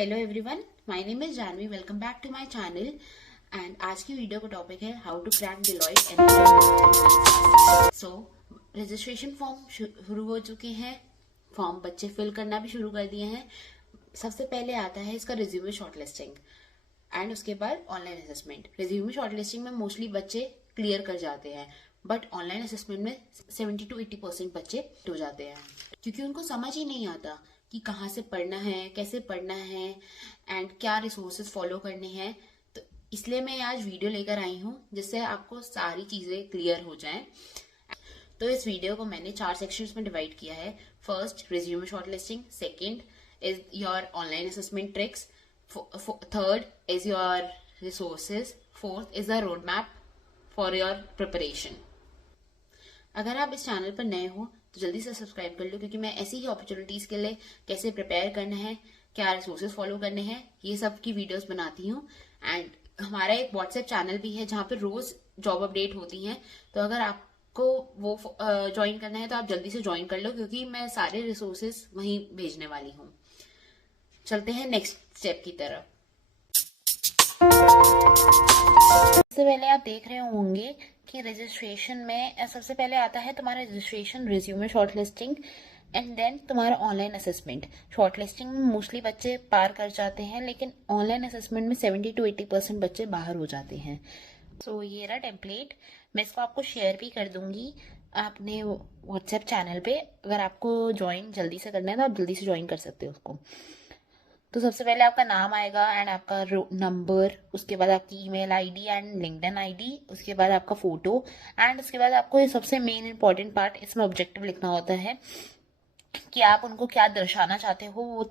Hello everyone, my name is Janvi. Welcome back to my channel. And आज की video का topic है how to crack Deloitte and so registration form शुरू हो चुके हैं। फॉर्म बच्चे फिल करना भी शुरू कर दिए हैं। सबसे पहले आता है इसका रिज्यूमे शॉर्टलिस्टिंग एंड उसके बाद ऑनलाइन असेसमेंट। रिज्यूमे शॉर्टलिस्टिंग में मोस्टली बच्चे क्लियर कर जाते हैं, बट ऑनलाइन असेसमेंट में 70 to 80% बच्चे हो जाते हैं क्योंकि उनको समझ ही नहीं आता कि कहाँ से पढ़ना है, कैसे पढ़ना है एंड क्या रिसोर्सेज फॉलो करने हैं। तो इसलिए मैं आज वीडियो लेकर आई हूँ जिससे आपको सारी चीजें क्लियर हो जाएं। तो इस वीडियो को मैंने 4 सेक्शंस में डिवाइड किया है। First, resume shortlisting. Second is your online assessment tricks. Third is your resources. Fourth is the road map for your preparation. अगर आप इस चैनल पर नए हो तो जल्दी से सब्सक्राइब कर लो क्योंकि मैं ऐसी ही अपॉर्चुनिटीज के लिए कैसे प्रिपेयर करना है, क्या रिसोर्सेज फॉलो करने हैं, ये सब की वीडियोस बनाती हूँ। एंड हमारा एक व्हाट्सएप चैनल भी है जहाँ पे रोज जॉब अपडेट होती हैं। तो अगर आपको वो ज्वाइन करना है तो आप जल्दी से ज्वाइन कर लो क्योंकि मैं सारे रिसोर्सेज वहीं भेजने वाली हूँ। चलते हैं नेक्स्ट स्टेप की तरफ। सबसे पहले आप देख रहे होंगे कि रजिस्ट्रेशन में सबसे पहले आता है तुम्हारा registration, resume shortlisting and then तुम्हारा ऑनलाइन असेसमेंट। शॉर्टलिस्टिंग में मोस्टली बच्चे पार कर जाते हैं लेकिन ऑनलाइन असेसमेंट में 70 to 80% बच्चे बाहर हो जाते हैं। सो ये रहा टेम्पलेट। मैं इसको आपको शेयर भी कर दूंगी अपने व्हाट्सएप चैनल पे। अगर आपको ज्वाइन जल्दी से करना है तो आप जल्दी से ज्वाइन कर सकते हो उसको। तो सबसे पहले आपका नाम आएगा एंड आपका नंबर, उसके बाद आपकी email ID and LinkedIn ID, उसके बाद आपका फोटो एंड उसके बाद आपको ये सबसे मेन इंपॉर्टेंट पार्ट इसमें ऑब्जेक्टिव लिखना होता है कि आप उनको क्या दर्शाना चाहते हो। वो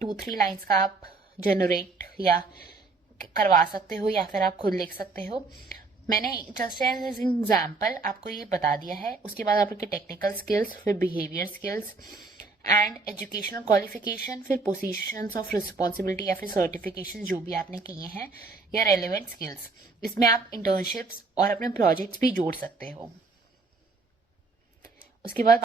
2-3 लाइंस का आप जनरेट या करवा सकते हो या फिर आप खुद लिख सकते हो। मैंने जस्ट एज एग्जाम्पल आपको ये बता दिया है। उसके बाद आपके टेक्निकल स्किल्स, फिर behaviour skills and educational qualification, फिर पोजीशंस ऑफ रिस्पॉन्सिबिलिटी या फिर सर्टिफिकेशन जो भी आपने किए हैं या रेलिवेंट स्किल्स। इसमें आप इंटर्नशिप्स और अपने प्रोजेक्ट्स भी जोड़ सकते हो। उसके बाद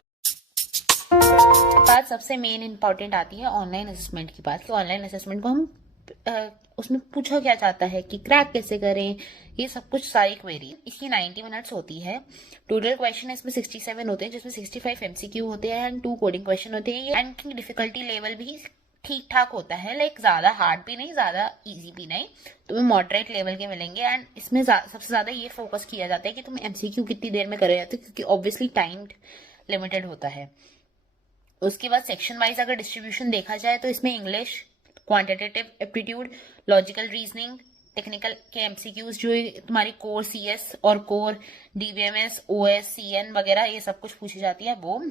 सबसे मेन इंपॉर्टेंट आती है ऑनलाइन असेसमेंट की बात कि ऑनलाइन असेसमेंट को हम उसमें पूछा क्या जाता है कि क्रैक कैसे करें, ये सब कुछ सारी क्वेरी। इसकी 90 मिनट्स होती है। टोटल क्वेश्चन इसमें 67 होते हैं जिसमें 65 एमसीक्यू होते हैं एंड 2 कोडिंग क्वेश्चन होते हैं। एंड डिफिकल्टी लेवल भी ठीक ठाक होता है, लाइक ज्यादा हार्ड भी नहीं, ज्यादा इजी भी नहीं, तुम्हें मॉडरेट लेवल के मिलेंगे। एंड इसमें सबसे ज्यादा ये फोकस किया जाता है कि तुम एमसीक्यू कितनी देर में करे जाते हो क्योंकि ऑब्वियसली टाइम लिमिटेड होता है। उसके बाद सेक्शन वाइज अगर डिस्ट्रीब्यूशन देखा जाए तो इसमें English, quantitative aptitude, logical reasoning, technical के एमसीक्यूज जो तुम्हारी कोर सीएस और कोर डीबीएमएस, ओएस, सीएन वगैरह ये सब कुछ पूछी जाती है वो।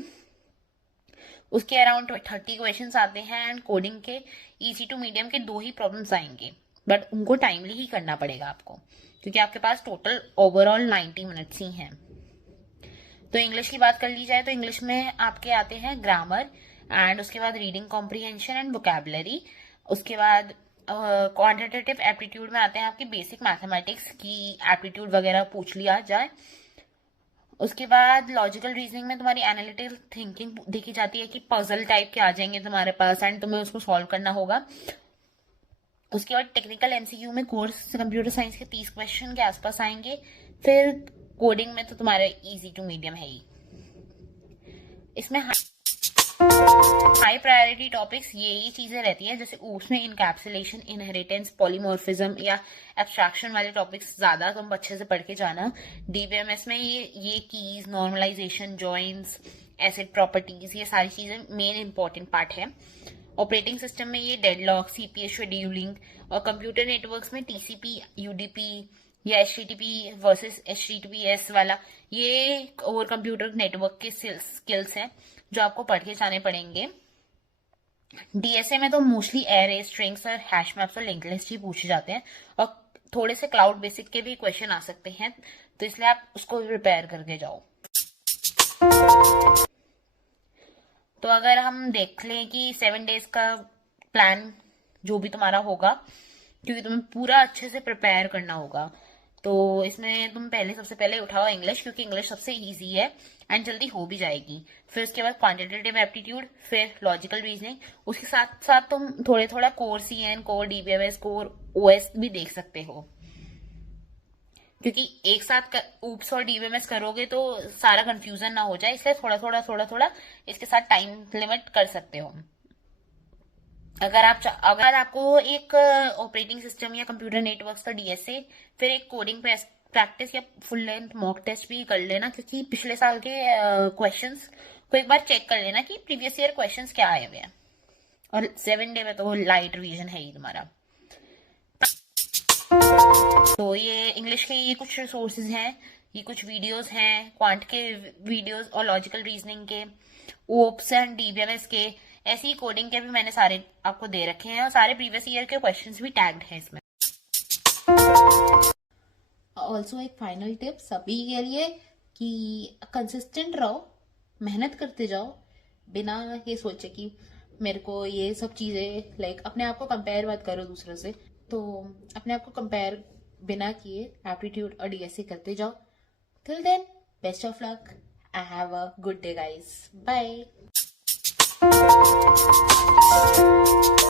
उसके अराउंड 30 क्वेश्चंस आते हैं एंड कोडिंग के इजी टू मीडियम के 2 ही प्रॉब्लम्स आएंगे, बट उनको टाइमली ही करना पड़ेगा आपको क्योंकि आपके पास टोटल ओवरऑल 90 मिनट्स ही हैं। तो इंग्लिश की बात कर ली जाए तो इंग्लिश में आपके आते हैं ग्रामर एंड उसके बाद रीडिंग कॉम्प्रीहेंशन एंड वोकैबुलरी। उसके बाद क्वांटिटेटिव एप्टीट्यूड में आते हैं आपके बेसिक मैथमेटिक्स की एप्टीट्यूड वगैरह पूछ लिया जाए। उसके बाद लॉजिकल रीजनिंग में तुम्हारी एनालिटिकल थिंकिंग देखी जाती है कि पजल टाइप के आ जाएंगे तुम्हारे पास एंड तुम्हें उसको सॉल्व करना होगा। उसके बाद टेक्निकल एमसीक्यू में कोर्स कंप्यूटर साइंस के 30 क्वेश्चन के आसपास आएंगे। फिर कोडिंग में तो तुम्हारे इजी टू मीडियम है ही। इसमें हाई प्रायोरिटी टॉपिक्स ये चीजें रहती हैं, जैसे उसमें इनकैप्सुलेशन, इनहेरिटेंस, पॉलीमॉर्फिज्म या एब्स्ट्रैक्शन वाले टॉपिक्स ज्यादा तुम अच्छे से पढ़ के जाना। डीबीएमएस में ये keys, normalization, joins, acid properties, ये सारी चीजें मेन इंपॉर्टेंट पार्ट है। ऑपरेटिंग सिस्टम में ये डेडलॉक, सीपीएस शेड्यूलिंग और कंप्यूटर नेटवर्क्स में टीसीपी, यूडीपी या एचटीटीपी वर्सेस एचटीटीपीएस वाला, ये और कंप्यूटर नेटवर्क के स्किल्स हैं जो आपको पढ़ के जाने पड़ेंगे। डीएसए में तो मोस्टली एरे, स्ट्रिंग्स और हैश मैप्स और लिंक लिस्ट ही पूछे जाते हैं और थोड़े से क्लाउड बेसिक के भी क्वेश्चन आ सकते हैं, तो इसलिए आप उसको प्रिपेयर करके जाओ। तो अगर हम देख लें कि 7 डेज का प्लान जो भी तुम्हारा होगा, क्योंकि तुम्हें पूरा अच्छे से प्रिपेयर करना होगा, तो इसमें तुम सबसे पहले उठाओ इंग्लिश, क्योंकि इंग्लिश सबसे इजी है एंड जल्दी हो भी जाएगी। फिर उसके बाद क्वांटिटेटिव एप्टीट्यूड, फिर लॉजिकल रीजनिंग। उसके साथ साथ तुम थोड़ा core CN, core DBMS, core OS भी देख सकते हो, क्योंकि एक साथ ऊप्स और डीबीएमएस करोगे तो सारा कंफ्यूजन ना हो जाए, इसलिए थोड़ा थोड़ा इसके साथ टाइम लिमिट कर सकते हो। अगर आपको एक ऑपरेटिंग सिस्टम या कंप्यूटर नेटवर्क्स का डीएसए, फिर एक कोडिंग प्रैक्टिस या फुल लेंथ मॉक टेस्ट भी कर लेना, क्योंकि पिछले साल के क्वेश्चंस को एक बार चेक कर लेना कि प्रीवियस ईयर क्वेश्चंस क्या आए हुए हैं। और 7 डे में तो लाइट रिवीजन है ही तुम्हारा। तो ये इंग्लिश के ये कुछ रिसोर्सेज हैं, ये कुछ वीडियोस हैं, क्वांट के वीडियोस और लॉजिकल रीजनिंग के, ओप्स एंड डीबीएमएस के, ऐसी ही कोडिंग के भी मैंने सारे आपको दे रखे हैं, और सारे प्रीवियस ईयर के क्वेश्चंस भी टैग्ड हैं इसमें। ऑल्सो एक फाइनल टिप सभी के लिए कि कंसिस्टेंट रहो, मेहनत करते जाओ, बिना ये सोचे कि मेरे को ये सब चीजें, लाइक अपने आप को कंपेयर मत करो दूसरों से। तो अपने आप को कंपेयर बिना किए एप्टीट्यूड और डीएसए करते जाओ। Till then, best of luck, I have a good day guys, bye.